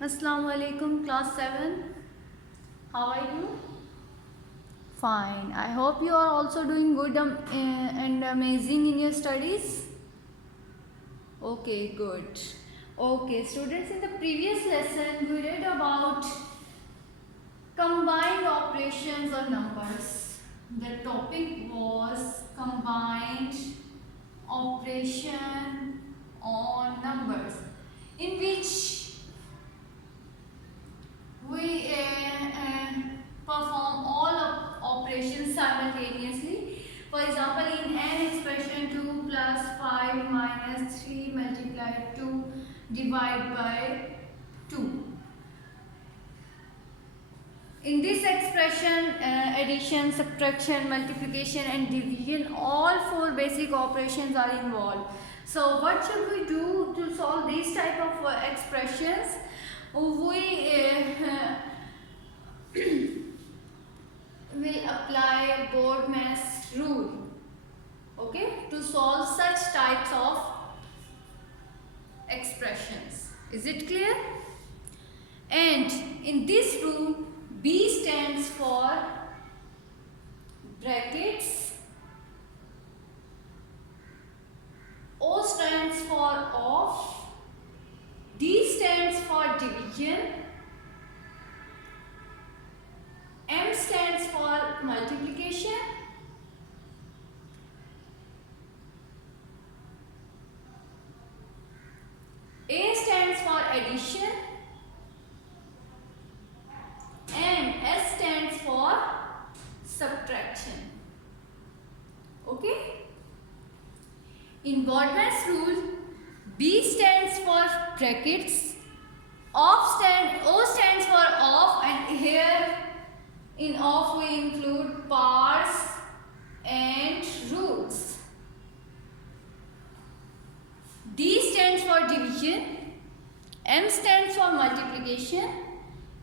Assalamu alaikum, class 7. How are you? Fine. I hope you are also doing good and amazing in your studies. Okay, good. Okay, students, in the previous lesson we read about combined operations on numbers. The topic was combined operation on numbers, in which we perform all operations simultaneously. For example, in an expression 2 plus 5 minus 3 multiplied 2 divided by 2. In this expression, addition, subtraction, multiplication and division, all four basic operations are involved. So what should we do to solve these type of expressions? We will apply Bode-Mass rule, okay, to solve such types of expressions. Is it clear? And in this rule, B stands for brackets, O stands for off, D stands for division, M stands for multiplication, A stands for addition, and S stands for subtraction. Okay? In Bode-Mass rule, B stands for brackets, O stands for off, and here in off we include pars and roots. D stands for division, M stands for multiplication,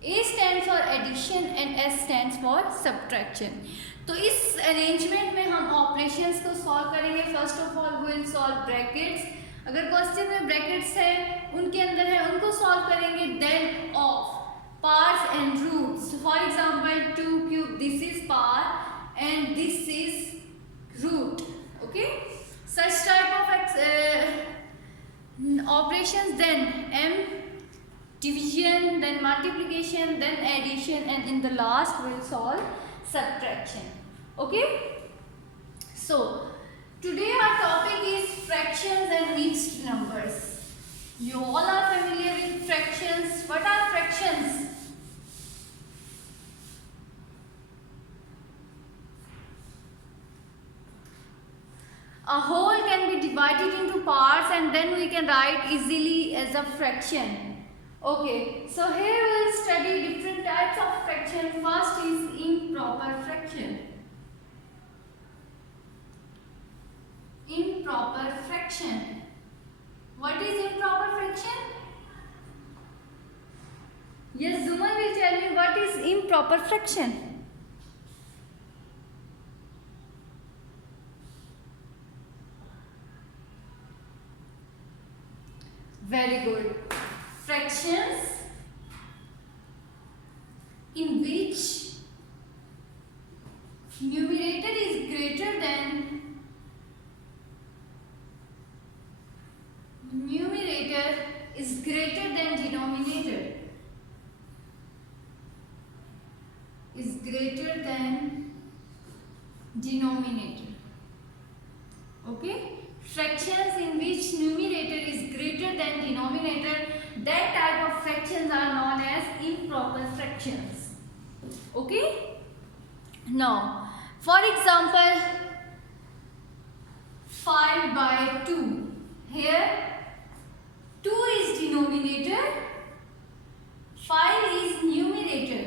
A stands for addition and S stands for subtraction. तो इस arrangement में हम operations को solve करेंगे. First of all we will solve brackets. अगर question में brackets है, उनके अंदर है, उनको सॉल्व करेंगे. Then of parts and roots. So for example, 2 cube, this is part and this is root. Okay, such type of operations. Then M division, then multiplication, then addition, and in the last we'll solve subtraction. Okay, so today our topic is fractions and mixed numbers. You all are familiar with fractions. What are fractions? A whole can be divided into parts and then we can write easily as a fraction. Okay, so here we will study different types of fraction. First is improper fraction. Improper fraction. What is improper fraction? Yes, Zuman will tell me what is improper fraction. Very good. Fractions in which numerator is greater than denominator. Is greater than denominator. Okay, fractions in which numerator is greater than denominator, that type of fractions are known as improper fractions. Okay, now for example 5 by 2. Here 2 is denominator, 5 is numerator,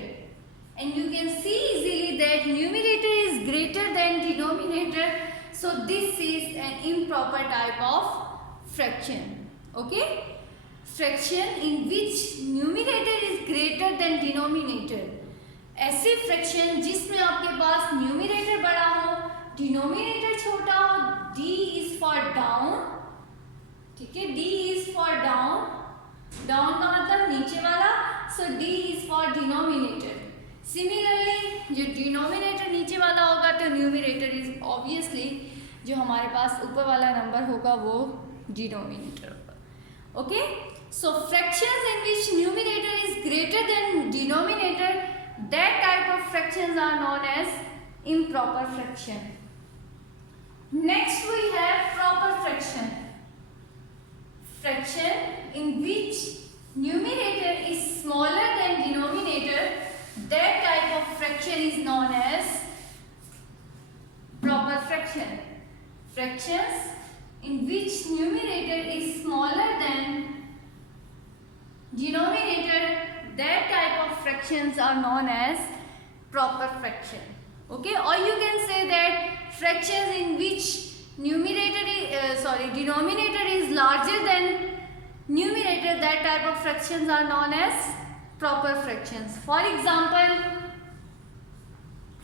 and you can see easily that numerator is greater than denominator, so this is an improper type of fraction. Okay, fraction in which numerator is greater than denominator. ऐसी fraction जिसमें आपके पास numerator बड़ा हो, denominator छोटा हो. D is for down. ठीक है, D is for down. Down का मतलब नीचे वाला, so D is for denominator. Similarly जो डिनोमिनेटर नीचे वाला होगा तो न्यूमरेटर इज ऑब्वियसली जो हमारे पास ऊपर वाला नंबर होगा वो डिनोमिनेटर होगा. Okay, so fractions in which numerator is greater than denominator, that type of fractions are known as improper fraction. Next we have proper fraction. Fraction in which numerator is smaller than denominator, that type of fraction is known as proper fraction. Fractions in which numerator is smaller than denominator, that type of fractions are known as proper fraction. Okay, or you can say that fractions in which denominator is larger than numerator, that type of fractions are known as proper fractions. For example,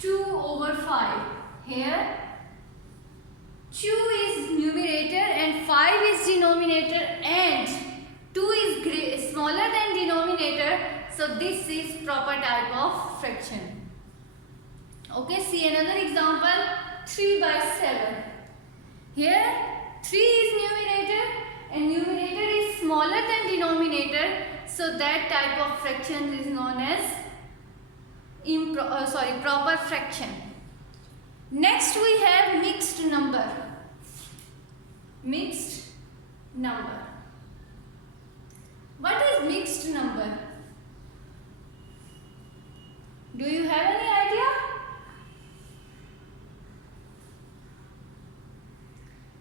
2/5. Here 2 is numerator and 5 is denominator, and 2 is smaller than denominator, so this is proper type of fraction. Okay, see another example, 3/7. Here 3 is numerator and numerator is smaller than denominator, so that type of fraction is known as proper fraction. Next we have mixed number. Mixed number. What is mixed number? Do you have any idea?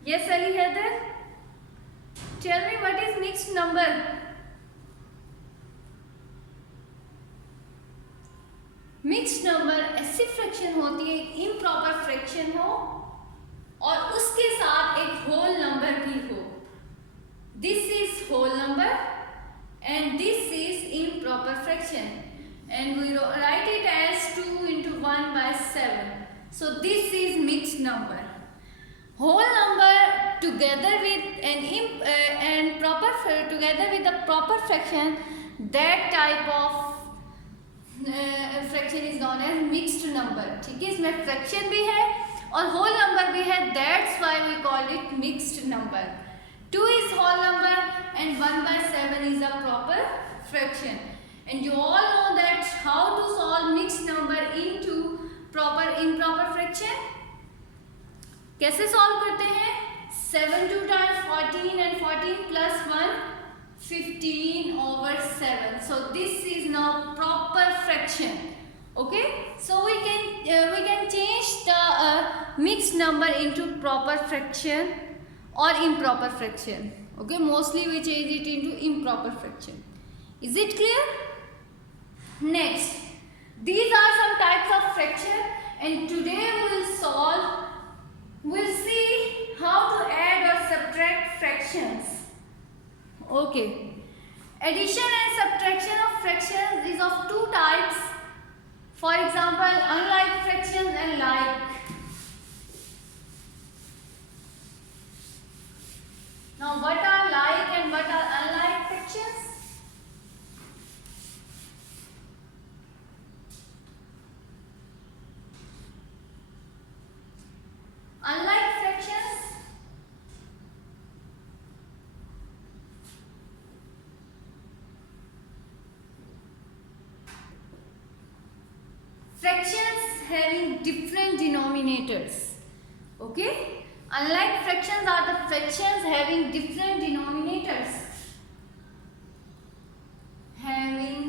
Yes, Ali Heather? Tell me what is mixed number? Mixed number ऐसी fraction होती है improper fraction हो और उसके साथ एक whole number भी हो. This is whole number and this is improper fraction, and we write it as 2 into 1/7. So this is mixed number. Whole number together with together with the proper fraction, that type of fraction is known as mixed number. ठीक है, इसमें fraction भी है और whole number भी है, that's why we call it mixed number. 2 is whole number and 1/7 is a proper fraction. And you all know that how to solve mixed number into proper improper fraction. कैसे solve करते हैं? 7 2 times 14 and 14 plus 1 15/7. So this is now proper fraction. Okay, so we can change the mixed number into proper fraction or improper fraction. Okay, mostly we change it into improper fraction. Is it clear? Next, these are some types of fraction, and today we'll see how to add or subtract fractions. Okay, addition and subtraction of fractions is of two types. For example, unlike fractions and like. Now what are like and what are unlike fractions? Unlike fractions, fractions having different denominators. Okay, unlike fractions are the fractions having different denominators. Having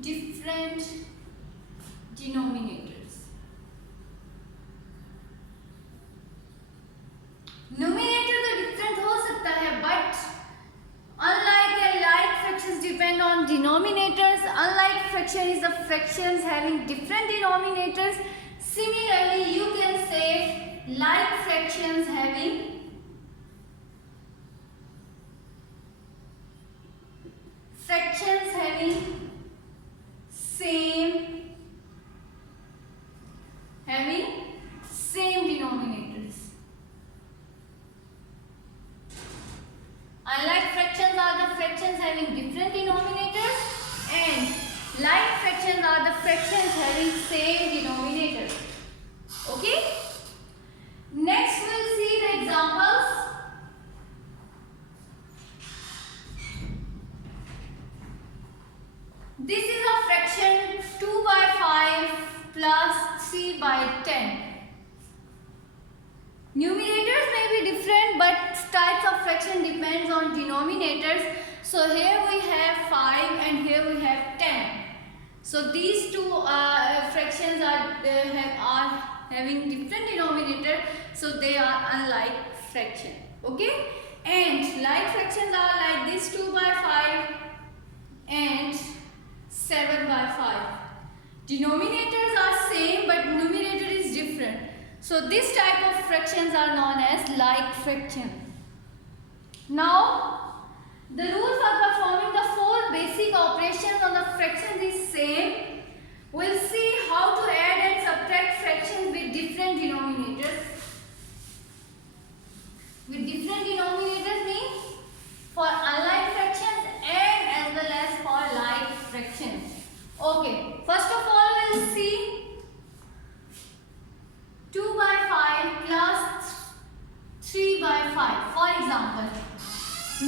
different denominators. Numerator तो different हो सकता है, but unlike and like fractions depend on denominators. Unlike fraction is the fractions having different denominators. Similarly, you can say like fractions having same denominators. Unlike fractions fractions are the fractions having different denominators, and like fractions are the fractions having same denominator. Okay. Next we'll see the examples. This is a fraction 2 by 5 plus 3 by 10. Numerators may be different, but types of fraction depends on denominators. So here we have 5 and here we have 10. So these two fractions are having different denominator, so they are unlike fraction. Okay, and like fractions are like this 2 by 5 and 7 by 5. Denominators are same but numerator is different. So this type of fractions are known as like fraction. Now the rule for performing the four basic operations on the fractions is same. We'll see how to add and subtract fractions with different denominators. With different denominators means for unlike fractions and as well as for like fractions. Okay, first of all we'll see 2 by 5 plus 3 by 5. For example,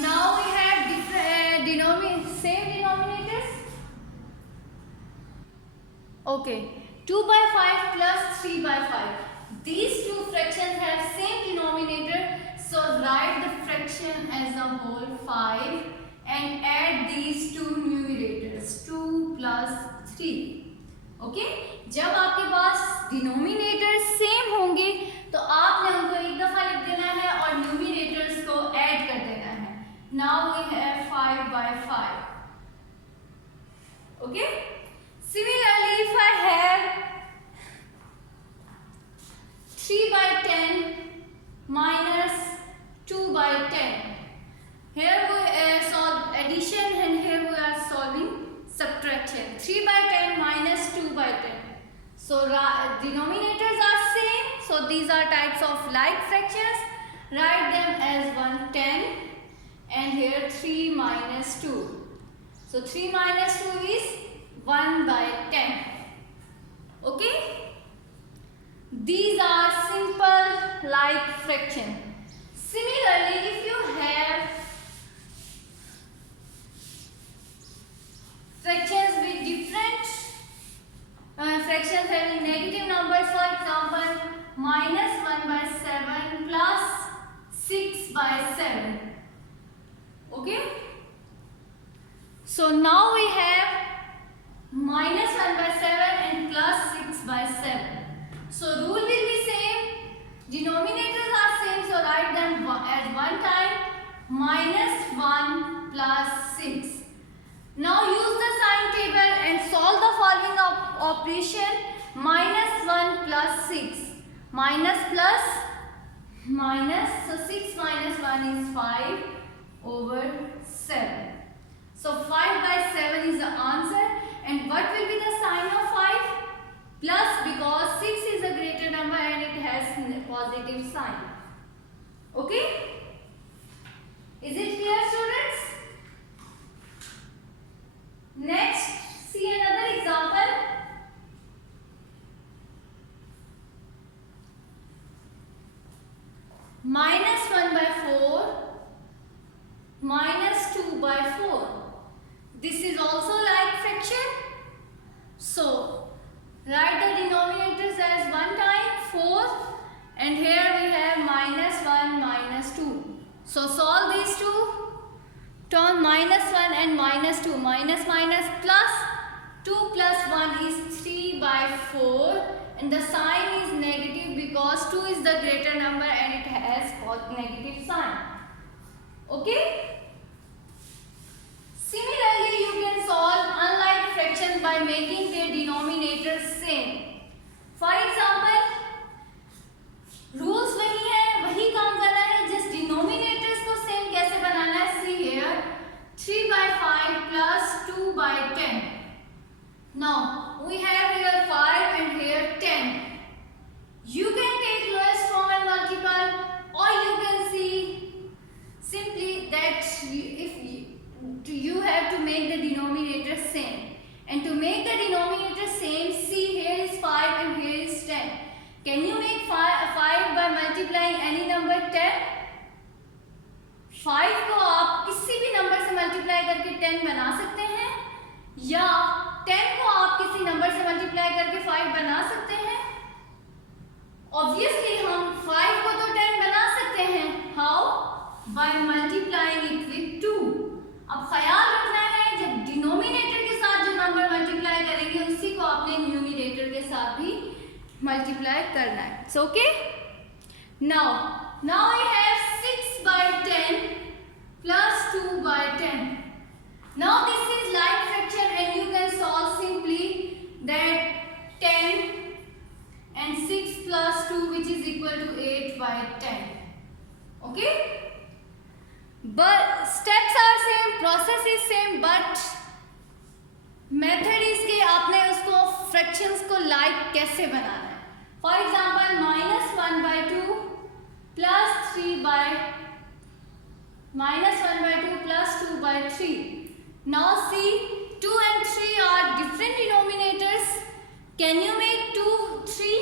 now we have different same denominators. Okay, 2 by 5 plus 3 by 5. These two fractions have same denominator, so write the fraction as a whole 5 and add these two numerators 2 plus 3. Okay, जब आपके पास denominator same होंगे तो आपने उनको एक दफा लिख देना है और न्यूमिनेटर्स को ऐड कर देना है. Now we have 5 by 5. Okay, similarly if I have 3 by 10 minus 2 by 10, here we solve addition and here we are solving subtraction. 3 by 10 minus 2 by 10. So denominators are same. So these are types of like fractions. Write them as 1 10 and here 3 minus 2. So 3 minus 2 is 1 by 10. Okay. These are simple like fraction. Similarly, if you have fractions with different fractions having negative numbers, for example minus 1 by 7 plus 6 by 7. Okay, so now we have minus 1 by 7 and plus 6 by 7. So rule will be same, denominators are same, so write them at one time minus 1 plus 6. Now use the sign table and solve the following operation. Minus 1 plus 6. Minus plus minus. So 6 minus 1 is 5 over 7. So 5 by 7 is the answer. And what will be the sign of 5? Plus, because 6 is a greater number and it has a positive sign. Okay? Is it clear, students? Next, see another example. Minus 1 by 4 minus 2 by 4. This is also like fraction. So, write the denominators as one time 4 and here we have minus 1 minus 2. So, solve these two. Turn minus 1 and minus 2. Minus minus plus 2 plus 1 is 3 by 4 and the sign is negative because 2 is the greater number and it has negative sign. Okay? Similarly, you can solve unlike fractions by making their denominators same. For example, rules वही है, वही काम करना है, just denominators को same कैसे बनाना है? See here, 3 by 5 plus 2 by 10. Now, we have here 5 and here 10. You can take lowest form and multiple, or you can see simply that if multiply करके 10 बना सकते हैं, या 10 को आप किसी नंबर से मल्टीप्लाई करके 5 बना सकते हैं? ऑब्वियसली हम 5 को तो 10 बना सकते हैं। How? By multiplying it with 2। अब ख्याल रखना है, जब डिनोमिनेटर के साथ जो नंबर मल्टीप्लाई करेंगे उसी को आपने न्यूमरेटर के साथ भी मल्टीप्लाई करना है। So okay, now we have 6 by 10 plus 2 by 10. Now this is like fraction and you can solve simply that 10 and 6 plus 2 which is equal to 8 by 10. Okay? But steps are same, process is same, but method इसके आपने उसको fractions को like कैसे बनाना है। For example, -1 by 2 plus 3 by -1 by 2 plus 2 by 3. Now see, 2 and 3 are different denominators. Can you make 2 3?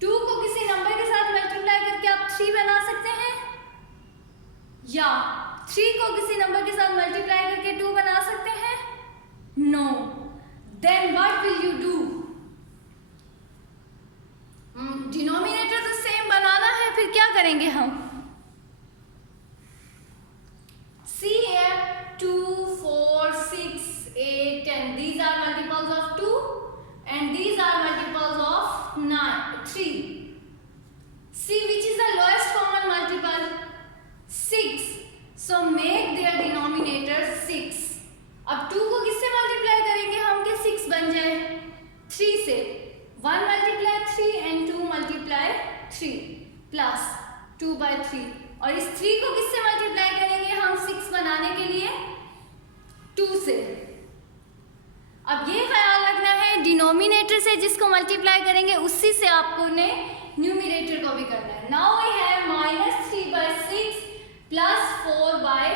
2 को किसी number के साथ मल्टीप्लाई करके आप 3 बना सकते हैं, या 3 को किसी नंबर के साथ मल्टीप्लाई करके 2 बना सकते हैं? No. Then what will you do? Denominator तो सेम बनाना है, फिर क्या करेंगे हम? See here, 2, 4, 6, 8, 10. These are multiples of 2 and these are multiples of 3. See which is the lowest common multiple? 6. So make their denominator 6. अब 2 को किससे मल्टीप्लाई करेंगे हम कि 6 बन जाए? 3 से। 1 multiply 3 and 2 multiply 3 plus 2 by 3, और इस 3 को किससे मल्टीप्लाई करेंगे हम 6 बनाने के लिए? 2 से। अब ये ख्याल रखना है, डिनोमिनेटर से जिसको मल्टीप्लाई करेंगे उसी से आपको ने न्यूमरेटर को भी करना है। Now we have -3 by 6 plus 4 by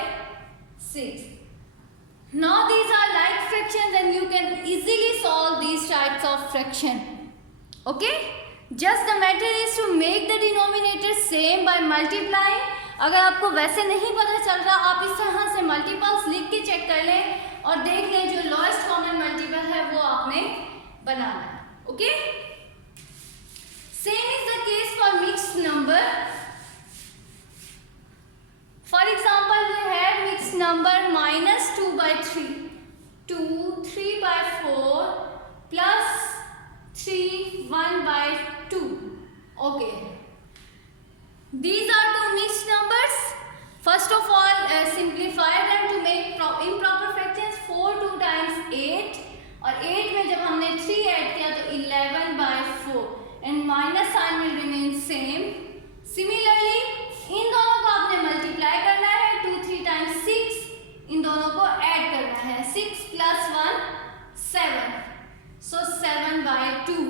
6. Now these are like fractions and you can easily solve these types of fraction. Okay? Just the matter is to make the denominator same by multiplying. अगर आपको वैसे नहीं पता चल रहा, आप इस तरह से मल्टीपल्स लिख के चेक कर लें और देख लें जो लोएस्ट कॉमन मल्टीपल है वो आपने बनाना है। Okay? Same is the case for mixed number. For example we have mixed number -2 by 3, 2, 3 by 4 plus 3, 1 by 2. Okay. These are two mixed numbers. First of all, simplify them to make improper fractions. 4 2 times 8, और 8 में जब हमने 3 add किया तो 11 by 4 and minus sign will remain same. Similarly, इन दोनों को आपने multiply करना है, 2 3 times 6, इन दोनों को ऐड करना है, 6 plus 1 7. So 7 by 2.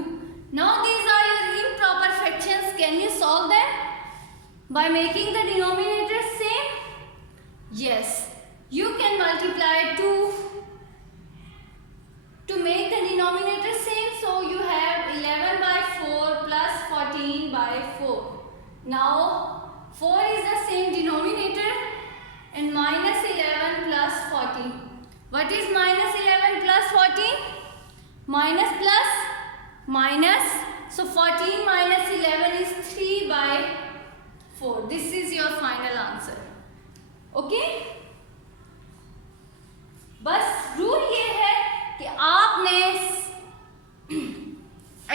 Now these are your improper fractions. Can you solve them by making the denominator same? Yes. You can multiply 2 to make the denominator same. So you have 11 by 4 plus 14 by 4. Now 4 is the same denominator and -11 plus 14. What is -11 plus 14? Minus plus minus, so 14 minus 11 is 3 by 4. This is your final answer. Okay? बस rule ये है कि आपने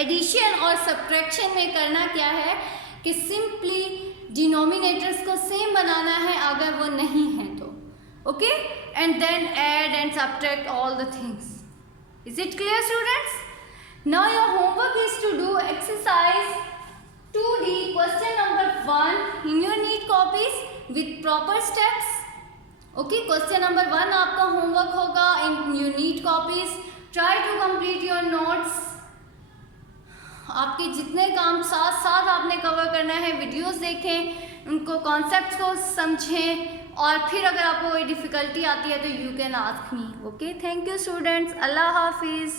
addition और subtraction में करना क्या है कि सिंपली डिनोमिनेटर्स को सेम बनाना है अगर वो नहीं है तो। Okay? And then add and subtract all the things. Is it clear, students? Now your homework is to do exercise 2D question number 1 in your neat copies with proper steps. Okay, question number 1 आपका homework होगा in your neat copies. Try to complete your notes. आपके जितने काम साथ साथ आपने cover करना है, वीडियोस देखें, उनको कॉन्सेप्ट्स को समझें, और फिर अगर आपको कोई डिफ़िकल्टी आती है तो you can ask me. Okay, thank you students. अल्लाह हाफिज़.